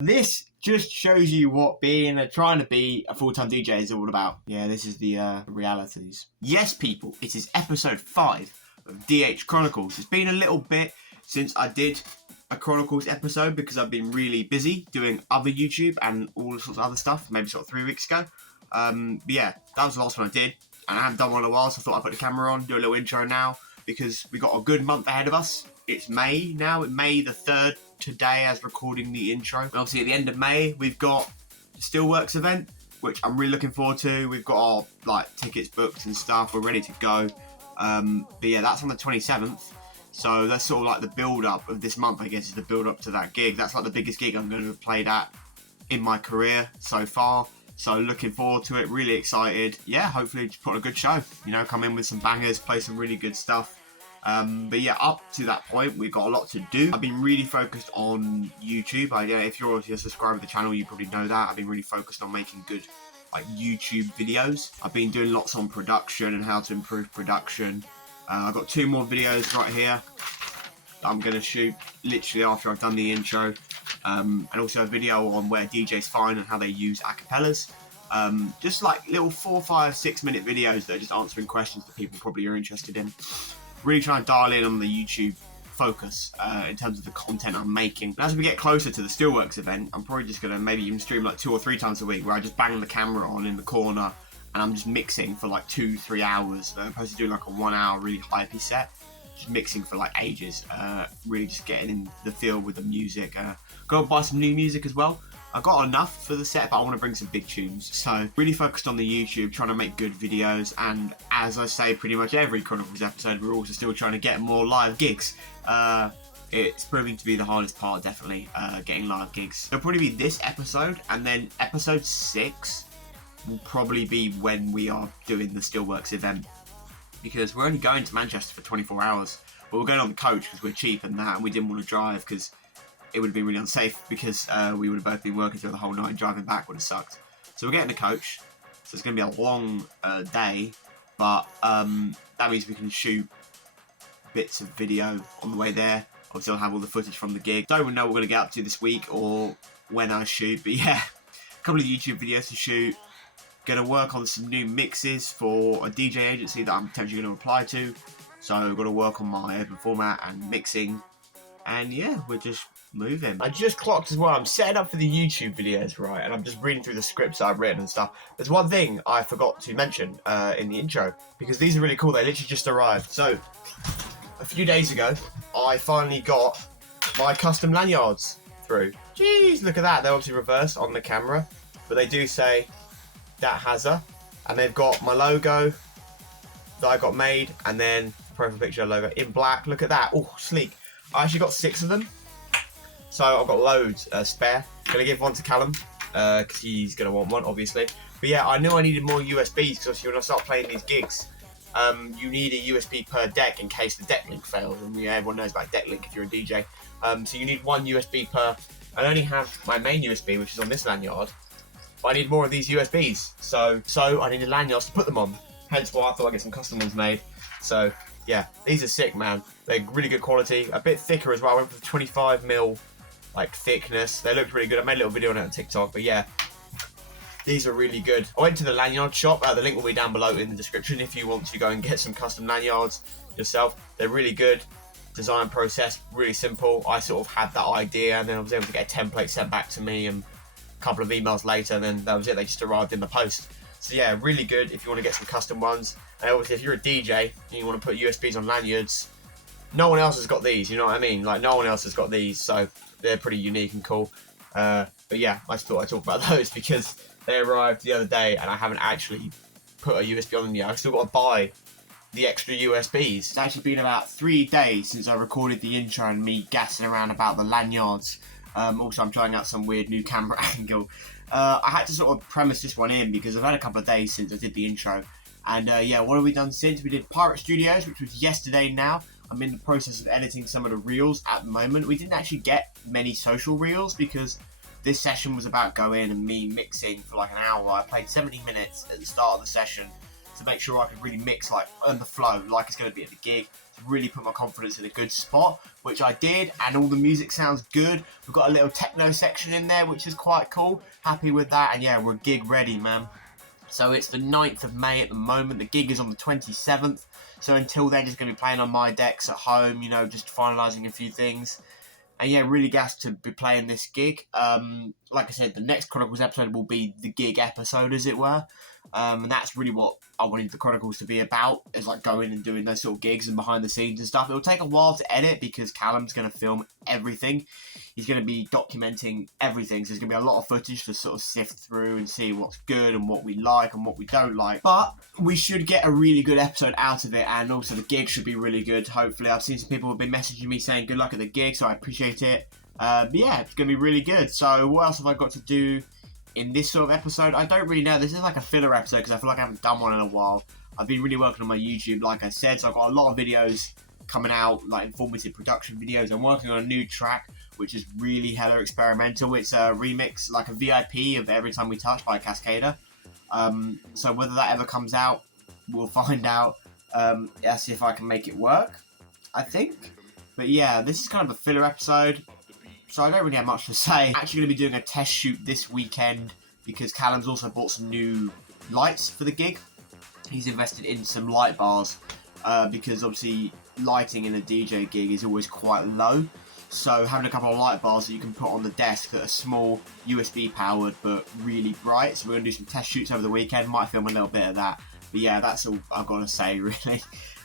This just shows you what trying to be a full-time DJ is all about. Yeah, this is the realities. Yes, people, it is episode 5 of DH Chronicles. It's been a little bit since I did a Chronicles episode because I've been really busy doing other YouTube and all sorts of other stuff, maybe sort of 3 weeks ago. But yeah, that was the last one I did, and I haven't done one in a while, so I thought I'd put the camera on, do a little intro now, because we got a good month ahead of us. It's May now, May the 3rd today as recording the intro. And obviously at the end of May, we've got the Steelworks event, which I'm really looking forward to. We've got our tickets booked and stuff, we're ready to go. But yeah, that's on the 27th. So that's sort of like the build-up of this month, I guess, is the build-up to that gig. That's like the biggest gig I'm going to have played at in my career so far. So looking forward to it, really excited. Yeah, hopefully just put on a good show. You know, come in with some bangers, play some really good stuff. But yeah, up to that point, we've got a lot to do. I've been really focused on YouTube. If you're a subscriber to the channel, you probably know that. I've been really focused on making good YouTube videos. I've been doing lots on production and how to improve production. I've got 2 more videos right here that I'm going to shoot literally after I've done the intro. And also a video on where DJs find and how they use acapellas. Just like little 4, 5, 6 minute videos that are just answering questions that people probably are interested in. Really trying to dial in on the YouTube focus in terms of the content I'm making. And as we get closer to the Steelworks event, I'm probably just going to maybe even stream like 2 or 3 times a week where I just bang the camera on in the corner and I'm just mixing for like 2-3 hours, as opposed to doing like a 1 hour really hypey set. Just mixing for like ages, really just getting in the field with the music. Go buy some new music as well. I've got enough for the set, but I want to bring some big tunes. So really focused on the YouTube, trying to make good videos. And as I say pretty much every Chronicles episode, we're also still trying to get more live gigs. It's proving to be the hardest part, definitely, getting live gigs. It'll probably be this episode, and then episode 6 will probably be when we are doing the Steelworks event. Because we're only going to Manchester for 24 hours. But we're going on the coach because we're cheap and that, and we didn't want to drive because it would have been really unsafe, because we would have both been working through the whole night. Driving back would have sucked. So we're getting the coach. So it's going to be a long day, but that means we can shoot bits of video on the way there. Obviously I'll have all the footage from the gig. Don't even know what we're going to get up to this week or when I shoot, but yeah, a couple of YouTube videos to shoot. Going to work on some new mixes for a DJ agency that I'm potentially going to apply to. So I've got to work on my open format and mixing. And yeah, we're just moving. I just clocked as well, I'm setting up for the YouTube videos, right? And I'm just reading through the scripts I've written and stuff. There's one thing I forgot to mention in the intro, because these are really cool. They literally just arrived. So a few days ago, I finally got my custom lanyards through. Jeez, look at that. They're obviously reversed on the camera, but they do say DatHazza, and they've got my logo that I got made, and then profile picture logo in black. Look at that. Oh, sleek. I actually got 6 of them, so I've got loads spare. Gonna give one to Callum because he's gonna want one, obviously. But yeah, I knew I needed more USBs because obviously when I start playing these gigs, you need a USB per deck in case the deck link fails, and yeah, everyone knows about deck link if you're a DJ. So you need 1 USB per. I only have my main USB, which is on this lanyard, but I need more of these USBs. So I needed lanyards to put them on. Hence why I thought I'd get some custom ones made. So yeah, these are sick, man. They're really good quality, a bit thicker as well. I went for the 25mm thickness. They looked really good. I made a little video on it on TikTok, but yeah, these are really good. I went to the lanyard shop. The link will be down below in the description if you want to go and get some custom lanyards yourself. They're really good. Design process, really simple. I sort of had that idea, and then I was able to get a template sent back to me, and a couple of emails later, and then that was it. They just arrived in the post. So yeah, really good if you want to get some custom ones. And obviously if you're a DJ and you want to put USBs on lanyards, no one else has got these, you know what I mean? Like, no one else has got these, so they're pretty unique and cool. But yeah, I just thought I'd talk about those because they arrived the other day and I haven't actually put a USB on them yet. I've still got to buy the extra USBs. It's actually been about 3 days since I recorded the intro and me gassing around about the lanyards. Also, I'm trying out some weird new camera angle. I had to sort of premise this one in because I've had a couple of days since I did the intro. And yeah, what have we done since? We did Pirate Studios, which was yesterday now. I'm in the process of editing some of the reels at the moment. We didn't actually get many social reels because this session was about going and me mixing for like an hour. I played 70 minutes at the start of the session to make sure I could really mix like on the flow, like it's going to be at the gig. really put my confidence in a good spot, which I did, and all the music sounds good. We've got a little techno section in there, which is quite cool. Happy with that, and yeah, we're gig ready, man. So it's the 9th of May at the moment. The gig is on the 27th. So until then, just going to be playing on my decks at home, you know, just finalising a few things. And yeah, really gassed to be playing this gig. Like I said, the next Chronicles episode will be the gig episode, as it were. And that's really what I wanted the Chronicles to be about, is like going and doing those sort of gigs and behind the scenes and stuff. It'll take a while to edit because Callum's going to film everything. He's going to be documenting everything. So there's going to be a lot of footage to sort of sift through and see what's good and what we like and what we don't like. But we should get a really good episode out of it, and also the gig should be really good, hopefully. I've seen some people have been messaging me saying good luck at the gig, so I appreciate it. But yeah, it's going to be really good. So what else have I got to do in this sort of episode? I don't really know. This is like a filler episode because I feel like I haven't done one in a while. I've been really working on my YouTube, like I said, so I've got a lot of videos coming out, like informative production videos. I'm working on a new track, which is really hella experimental. It's a remix, like a VIP of Every Time We Touch by Cascader. So whether that ever comes out, we'll find out. Yeah, see if I can make it work, I think. But yeah, this is kind of a filler episode, so I don't really have much to say. I'm actually going to be doing a test shoot this weekend because Callum's also bought some new lights for the gig. He's invested in some light bars because obviously lighting in a DJ gig is always quite low. So having a couple of light bars that you can put on the desk that are small, USB powered, but really bright. So we're going to do some test shoots over the weekend. Might film a little bit of that. But yeah, that's all I've got to say, really.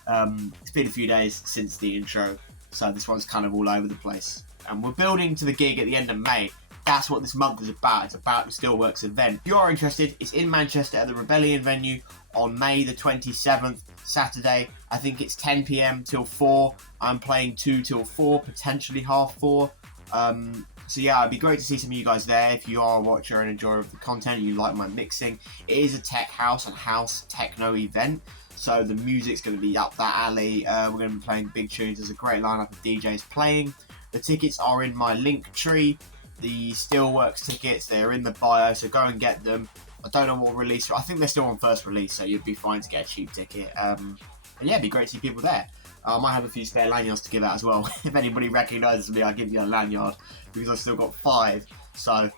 It's been a few days since the intro, so this one's kind of all over the place. And we're building to the gig at the end of May. That's what this month is about. It's about the Steelworks event. If you are interested, it's in Manchester at the Rebellion venue on May the 27th, Saturday. I think it's 10 PM till 4. I'm playing 2 till 4, potentially half 4. So yeah, it'd be great to see some of you guys there. If you are a watcher and enjoyer of the content and you like my mixing, it is a tech house and house techno event. So the music's going to be up that alley. We're going to be playing big tunes. There's a great lineup of DJs playing. The tickets are in my link tree. The Steelworks tickets, they're in the bio, so go and get them. I don't know what release. I think they're still on first release, so you'd be fine to get a cheap ticket. And yeah, it'd be great to see people there. I might have a few spare lanyards to give out as well. If anybody recognises me, I'll give you a lanyard because I've still got 5. So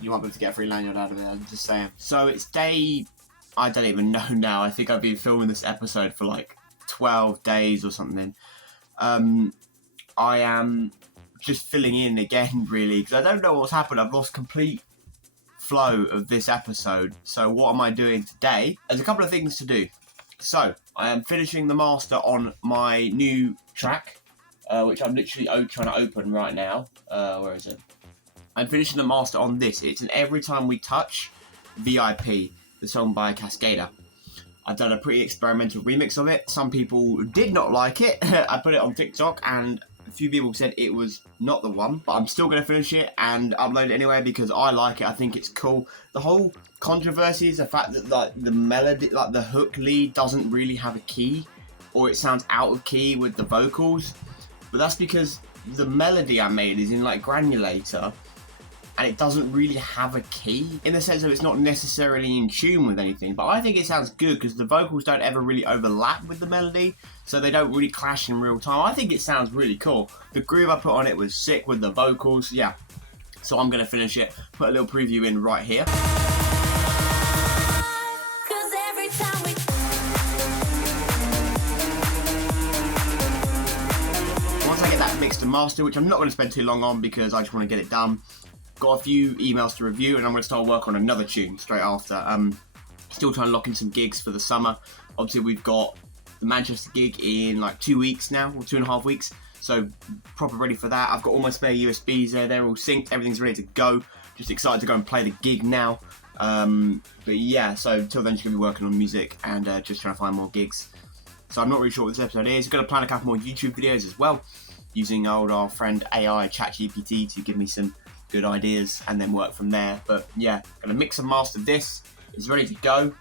you might be able to get a free lanyard out of it. I'm just saying. So it's day, I don't even know now. I think I've been filming this episode for like 12 days or something. I am just filling in again, really, because I don't know what's happened. I've lost complete flow of this episode. So what am I doing today? There's a couple of things to do. So I am finishing the master on my new track, which I'm literally trying to open right now. Where is it? I'm finishing the master on this. It's an Every Time We Touch VIP, the song by Cascader. I've done a pretty experimental remix of it. Some people did not like it. I put it on TikTok and a few people said it was not the one, but I'm still going to finish it and upload it anyway because I like it. I think it's cool. The whole controversy is the fact that like the melody, like the hook lead doesn't really have a key, or it sounds out of key with the vocals. But that's because the melody I made is in like granulator and it doesn't really have a key in the sense that it's not necessarily in tune with anything. But I think it sounds good because the vocals don't ever really overlap with the melody, so they don't really clash in real time. I think it sounds really cool. The groove I put on it was sick with the vocals, yeah. So I'm going to finish it, put a little preview in right here. Once I get that mixed and mastered, which I'm not going to spend too long on because I just want to get it done. Got a few emails to review and I'm going to start work on another tune straight after. Still trying to lock in some gigs for the summer. Obviously we've got the Manchester gig in like 2 weeks now, or 2.5 weeks. So proper ready for that. I've got all my spare USBs there, they're all synced, everything's ready to go. Just excited to go and play the gig now. But yeah, so until then just going to be working on music and just trying to find more gigs. So I'm not really sure what this episode is. I'm going to plan a couple more YouTube videos as well, using our friend AI ChatGPT to give me some good ideas and then work from there. But yeah, gonna mix and master this. It's ready to go.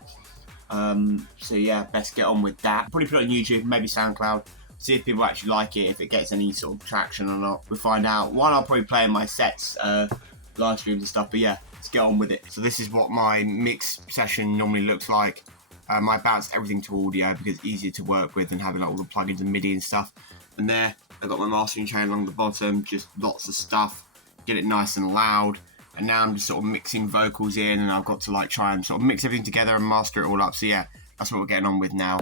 So yeah, best get on with that. Probably put it on YouTube, maybe SoundCloud. See if people actually like it, if it gets any sort of traction or not. We'll find out. One, I'll probably play in my sets, live streams and stuff. But yeah, let's get on with it. So this is what my mix session normally looks like. I bounced everything to audio because it's easier to work with than having like all the plugins and MIDI and stuff. And there, I've got my mastering chain along the bottom, just lots of stuff, get it nice and loud. And now I'm just sort of mixing vocals in, and I've got to like try and sort of mix everything together and master it all up. So yeah, that's what we're getting on with now.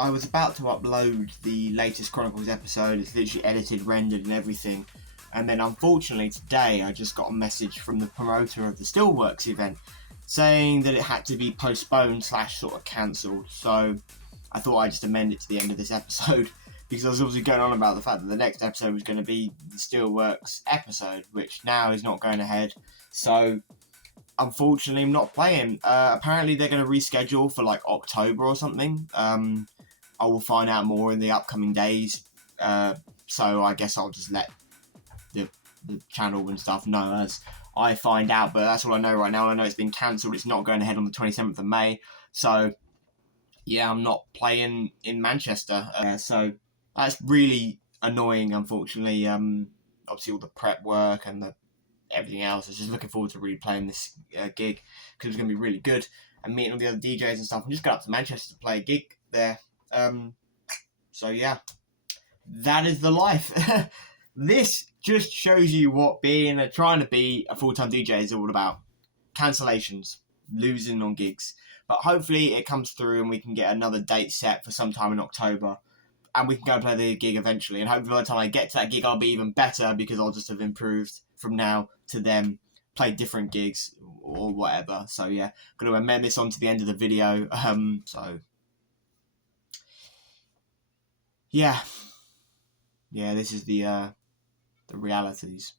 I was about to upload the latest Chronicles episode. It's literally edited, rendered and everything. And then unfortunately today I just got a message from the promoter of the Steelworks event saying that it had to be postponed / sort of cancelled. So I thought I'd just amend it to the end of this episode because I was obviously going on about the fact that the next episode was going to be the Steelworks episode, which now is not going ahead. So unfortunately I'm not playing. Apparently they're going to reschedule for like October or something. I will find out more in the upcoming days. So I guess I'll just let the channel and stuff know as I find out. But that's all I know right now. I know it's been cancelled. It's not going ahead on the 27th of May. So yeah, I'm not playing in Manchester. So that's really annoying, unfortunately. Obviously all the prep work and everything else. I was just looking forward to really playing this gig because it's going to be really good. And meeting all the other DJs and stuff. I'm just going up to Manchester to play a gig there. So yeah, that is the life. This just shows you what trying to be a full-time DJ is all about. Cancellations, losing on gigs. But hopefully it comes through and we can get another date set for sometime in October. And we can go play the gig eventually. And hopefully by the time I get to that gig, I'll be even better because I'll just have improved from now to then, play different gigs or whatever. So yeah, I'm going to amend this on to the end of the video. Yeah, this is the realities.